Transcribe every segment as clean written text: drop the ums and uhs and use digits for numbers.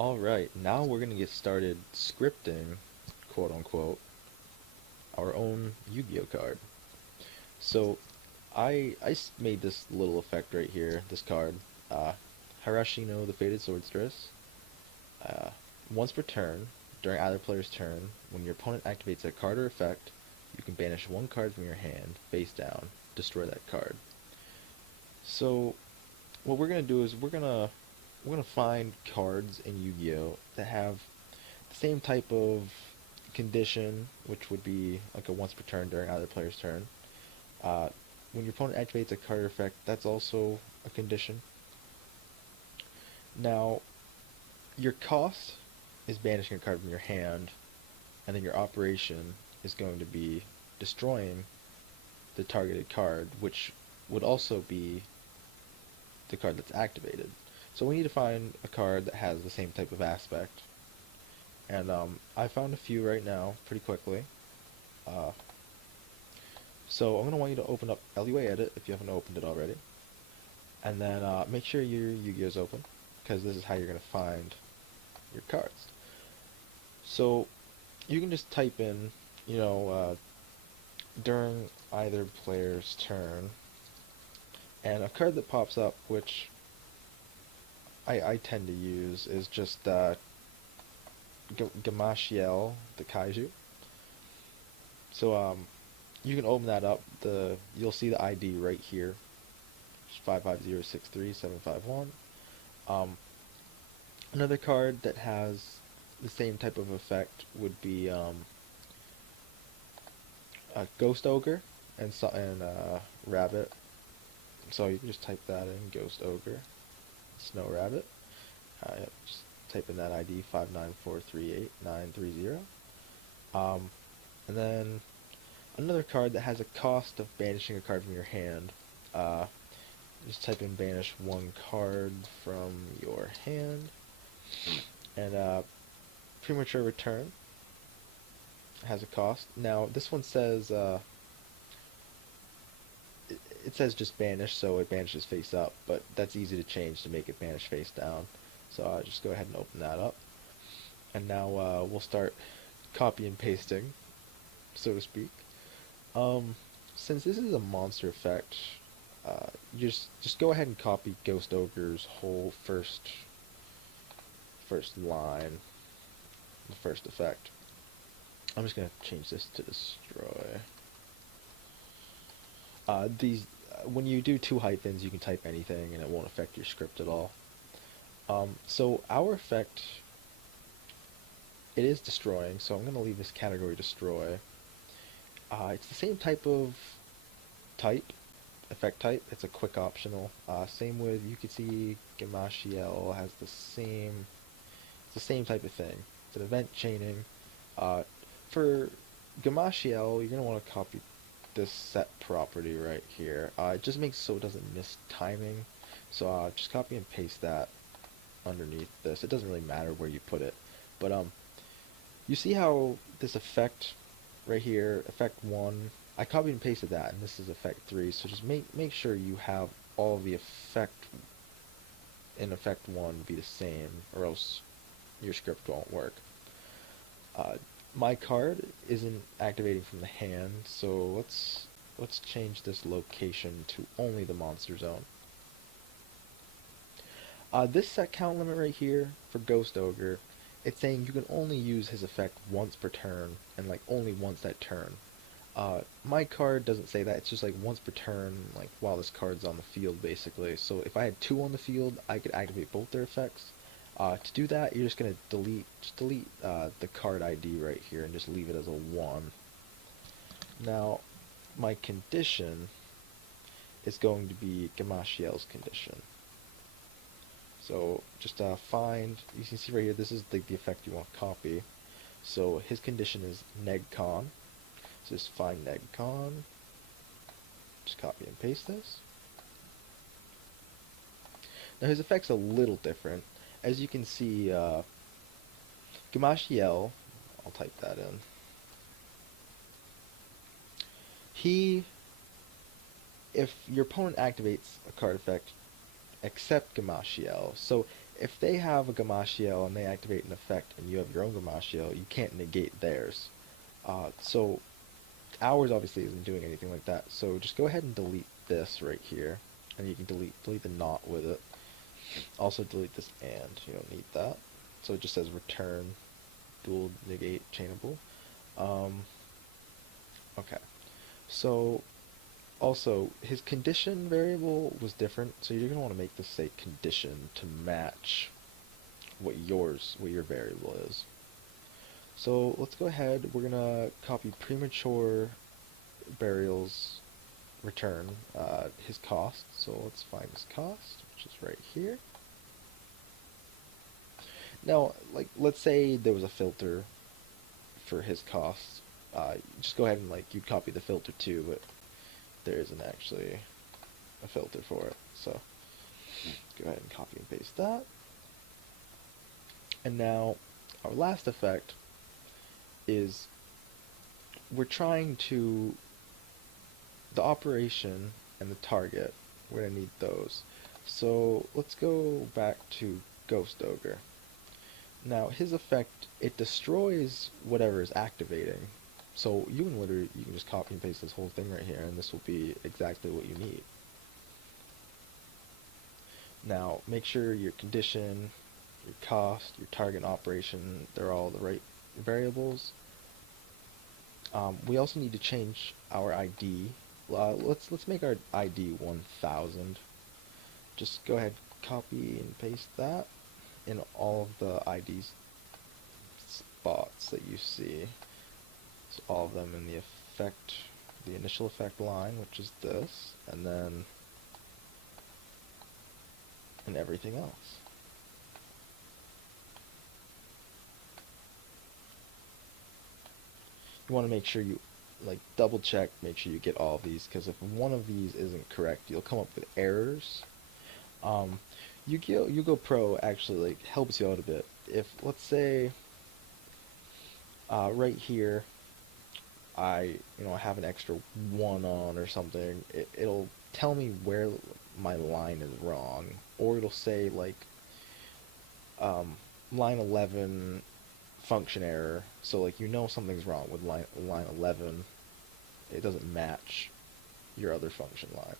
Alright, now we're going to get started scripting, quote unquote, our own Yu-Gi-Oh card. So, I made this little effect right here, this card. Uh, Harashino, the Faded Swordstress. Uh, Once per turn, during either player's turn, when your opponent activates a card or effect, you can banish one card from your hand, face down, destroy that card. So, what we're going to do is we're gonna find cards in Yu-Gi-Oh that have the same type of condition, which would be like a once per turn during either player's turn. Uh, when your opponent activates a card effect, that's also a condition. Now, your cost is banishing a card from your hand, and then your operation is going to be destroying the targeted card, which would also be the card that's activated. So we need to find a card that has the same type of aspect. And I found a few right now pretty quickly. Uh, so I'm going to want you to open up LUA Edit if you haven't opened it already. And then make sure your Yu-Gi-Oh is open, because this is how you're going to find your cards. So you can just type in, during either player's turn, and a card that pops up, which I tend to use, is just Gamashiel, the Kaiju. So you can open that up. You'll see the ID right here, 55063751. Another card that has the same type of effect would be Ghost Ogre and Rabbit. So you can just type that in, Ghost Ogre, Snow Rabbit. Yep, just type in that ID 59438-930. And then another card that has a cost of banishing a card from your hand. Just type in banish one card from your hand. And premature return has a cost. Now this one says it says just banish, so it banishes face up, but that's easy to change to make it banish face down. So I'll just go ahead and open that up. And now we'll start copy and pasting, so to speak. Since this is a monster effect, just go ahead and copy Ghost Ogre's whole first line, the first effect. I'm just gonna change this to destroy. These when you do two hyphens, you can type anything and it won't affect your script at all. So our effect, it is destroying, so I'm gonna leave this category destroy. It's the same type of type, effect type. It's a quick optional. Same with, you can see Gamashiel has it's the same type of thing. It's an event chaining. For Gamashiel, you're gonna want to copy this set property right here. It just makes so it doesn't miss timing. So just copy and paste that underneath this. It doesn't really matter where you put it, but you see how this effect right here, effect 1, I copied and pasted that, and this is effect 3, so just make sure you have all the effect in effect 1 be the same, or else your script won't work. My card isn't activating from the hand, so let's change this location to only the monster zone. This set count limit right here for Ghost Ogre, it's saying you can only use his effect once per turn, and like only once that turn. My card doesn't say that, it's just like once per turn, like while this card's on the field basically. So if I had two on the field, I could activate both their effects. To do that, you're just gonna delete the card ID right here and just leave it as a 1. Now, my condition is going to be Gamashiel's condition. So just find, you can see right here, this is the effect you want to copy. So his condition is negcon. So just find negcon, just copy and paste this. Now his effect's a little different. As you can see, Gamashiel, I'll type that in. If your opponent activates a card effect, except Gamashiel, so if they have a Gamashiel and they activate an effect and you have your own Gamashiel, you can't negate theirs. So ours obviously isn't doing anything like that. So just go ahead and delete this right here, and you can delete the not with it. Also delete this and, you don't need that. So it just says return dual negate chainable. Okay. So also his condition variable was different, so you're gonna want to make this say condition to match what your variable is. So let's go ahead. We're gonna copy premature burials return his cost. So let's find his cost, which is right here. Now, like, let's say there was a filter for his costs. Just go ahead and you'd copy the filter too, but there isn't actually a filter for it. So go ahead and copy and paste that. And now our last effect is we're trying to the operation and the target. We're gonna need those. So let's go back to Ghost Ogre. Now his effect, it destroys whatever is activating. So you can just copy and paste this whole thing right here, and this will be exactly what you need. Now make sure your condition, your cost, your target operation, they're all the right variables. We also need to change our ID. Let's make our ID 1000. Just go ahead, copy and paste that in all of the IDs spots that you see. So all of them in the effect, the initial effect line, which is this, and then in everything else. You want to make sure you double check, make sure you get all of these, because if one of these isn't correct, you'll come up with errors. Yugopro actually helps you out a bit. If let's say right here I have an extra one on or something, it'll tell me where my line is wrong, or it'll say line 11 function error. So something's wrong with line 11. It doesn't match your other function line.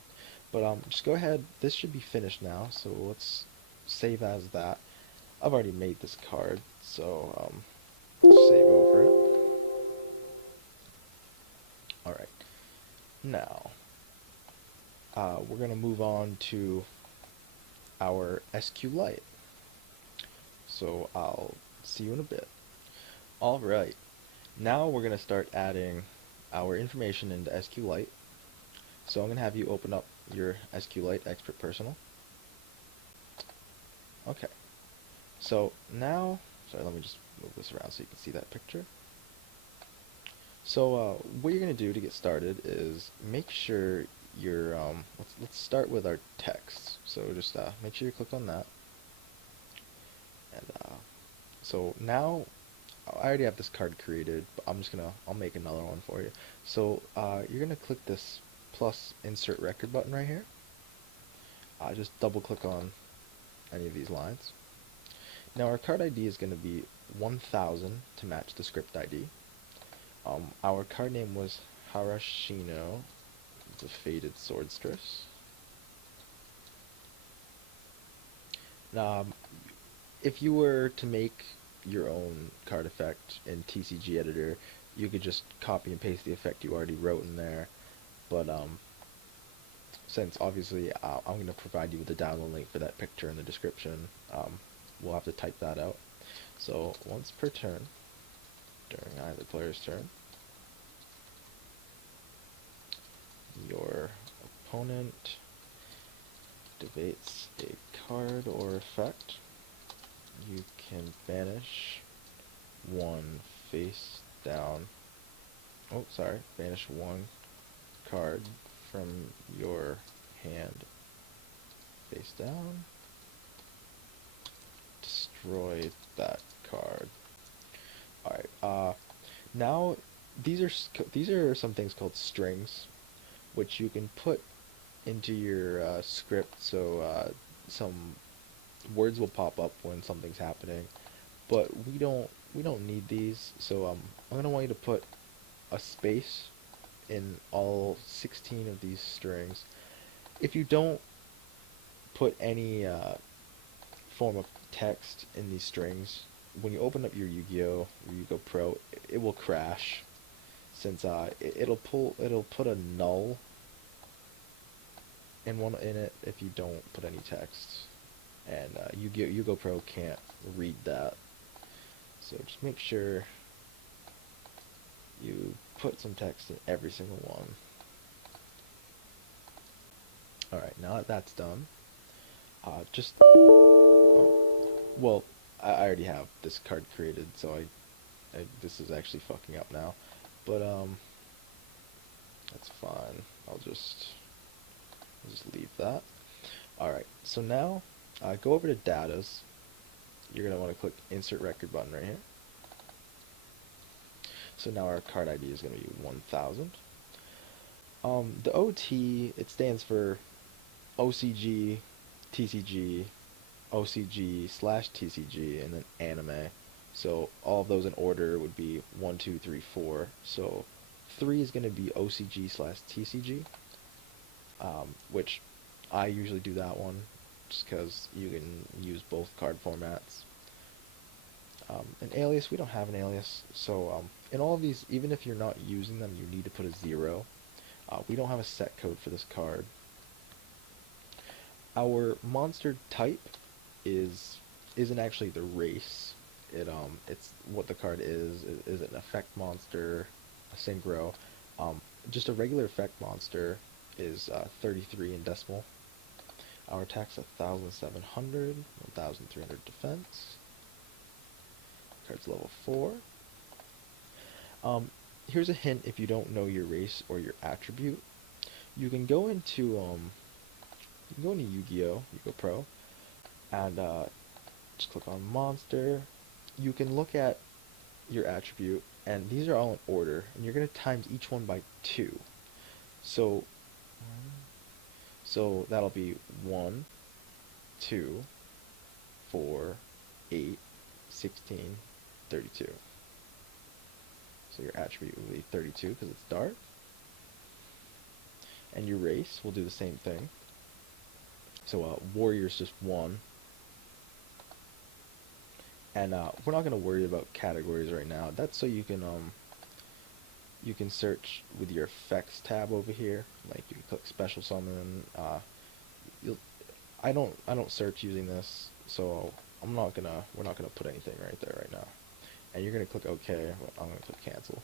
But just go ahead. This should be finished now. So let's save as that. I've already made this card, so save over it. All right. Now we're gonna move on to our SQLite. So I'll see you in a bit. All right. Now we're gonna start adding our information into SQLite. So I'm going to have you open up your SQLite Expert Personal. Okay. So now, sorry, let me just move this around so you can see that picture. So what you're going to do to get started is make sure you're, let's start with our text. So just make sure you click on that. And so now, I already have this card created, but I'll make another one for you. So you're going to click this plus insert record button right here. Just double click on any of these lines. Now our card ID is going to be 1000 to match the script ID. Our card name was Harashino, the Faded Swordstress. Now, if you were to make your own card effect in TCG Editor, you could just copy and paste the effect you already wrote in there. But since obviously I'm going to provide you with the download link for that picture in the description, we'll have to type that out. So once per turn, during either player's turn, your opponent activates a card or effect. You can banish one face down. Oh, sorry, banish one card from your hand face down. Destroy that card. Alright, now these are some things called strings, which you can put into your script. So some words will pop up when something's happening, but we don't need these. So I'm gonna want you to put a space in all 16 of these strings. If you don't put any form of text in these strings, when you open up your Yu-Gi-Oh, your Yugopro, it will crash since it'll put a null in it if you don't put any text, and Yugopro can't read that. So just make sure you put some text in every single one. Alright, now that that's done, just, oh, well, I already have this card created, so this is actually fucking up now, but that's fine. I'll just leave that. Alright, so now, go over to Datas. You're going to want to click Insert Record button right here. So now our card ID is going to be 1000. The OT, it stands for OCG, TCG, OCG/TCG, and then anime. So all of those in order would be 1, 2, 3, 4. So 3 is going to be OCG/TCG, which I usually do that one just because you can use both card formats. An alias, we don't have an alias, so in all of these, even if you're not using them, you need to put a 0. We don't have a set code for this card. Our monster type isn't actually the race. It's what the card is. Is it an effect monster, a synchro? Just a regular effect monster is 33 in decimal. Our attack's 1,700, 1,300 defense. Card's level 4. Here's a hint if you don't know your race or your attribute. You can go into Yu-Gi-Oh, Yugopro, and just click on monster. You can look at your attribute, and these are all in order, and you're going to times each one by 2. So that'll be 1, 2, 4, 8, 16, 32. So your attribute will be 32 because it's dark. And your race will do the same thing. So warrior's just 1. And we're not going to worry about categories right now. That's so you can search with your effects tab over here. Like you can click special summon. I don't search using this, so we're not gonna put anything right there right now. And you're gonna click OK. But I'm gonna click cancel.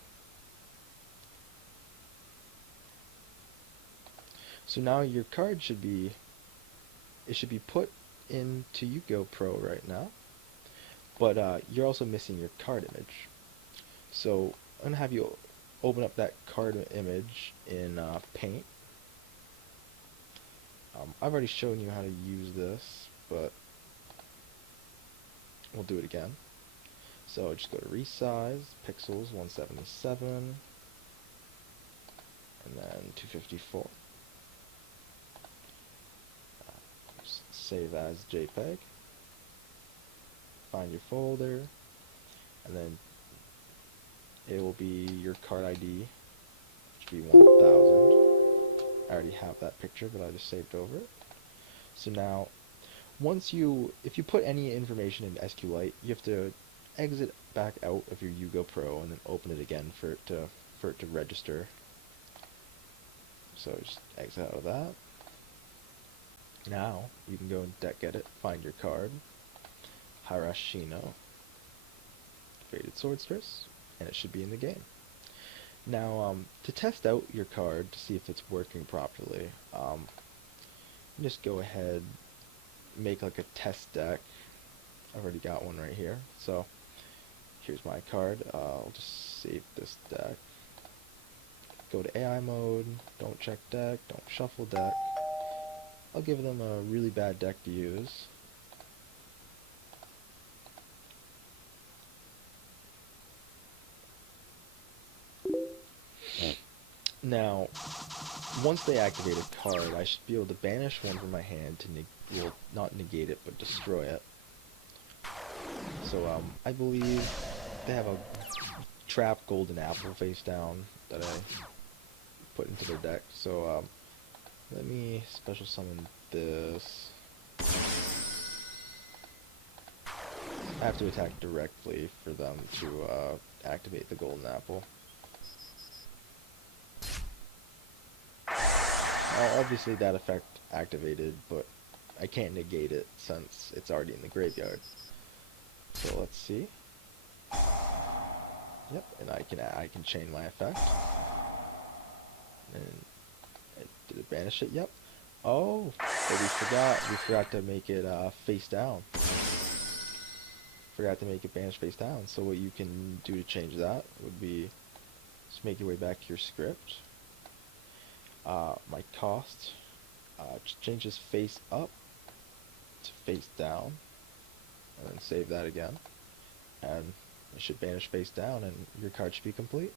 So now your card should be put into Yugopro right now, but you're also missing your card image. So I'm gonna have you open up that card image in Paint. I've already shown you how to use this, but we'll do it again. So just go to resize, pixels 177, and then 254. Just save as JPEG. Find your folder, and then it will be your card ID, which will be 1000. I already have that picture, but I just saved over it. So now, if you put any information in SQLite, you have to exit back out of your Yugopro and then open it again for it to register. So just exit out of that. Now you can go in Deck Edit, find your card, Harashino, Faded Swordstress, and it should be in the game. Now, to test out your card to see if it's working properly, just go ahead, make like a test deck. I've already got one right here. So here's my card. I'll just save this deck. Go to AI mode. Don't check deck. Don't shuffle deck. I'll give them a really bad deck to use. Now, once they activate a card, I should be able to banish one from my hand to well, not negate it, but destroy it. So I believe they have a trap golden apple face down that I put into their deck. So let me special summon this. I have to attack directly for them to activate the golden apple. Obviously that effect activated, but I can't negate it since it's already in the graveyard. So let's see. Yep, and I can chain my effect. And did it banish it? Yep. Oh, but we forgot to make it face down. Forgot to make it banish face down. So what you can do to change that would be just make your way back to your script. My cost changes face up to face down, and then save that again, and it should banish face down, and your card should be complete.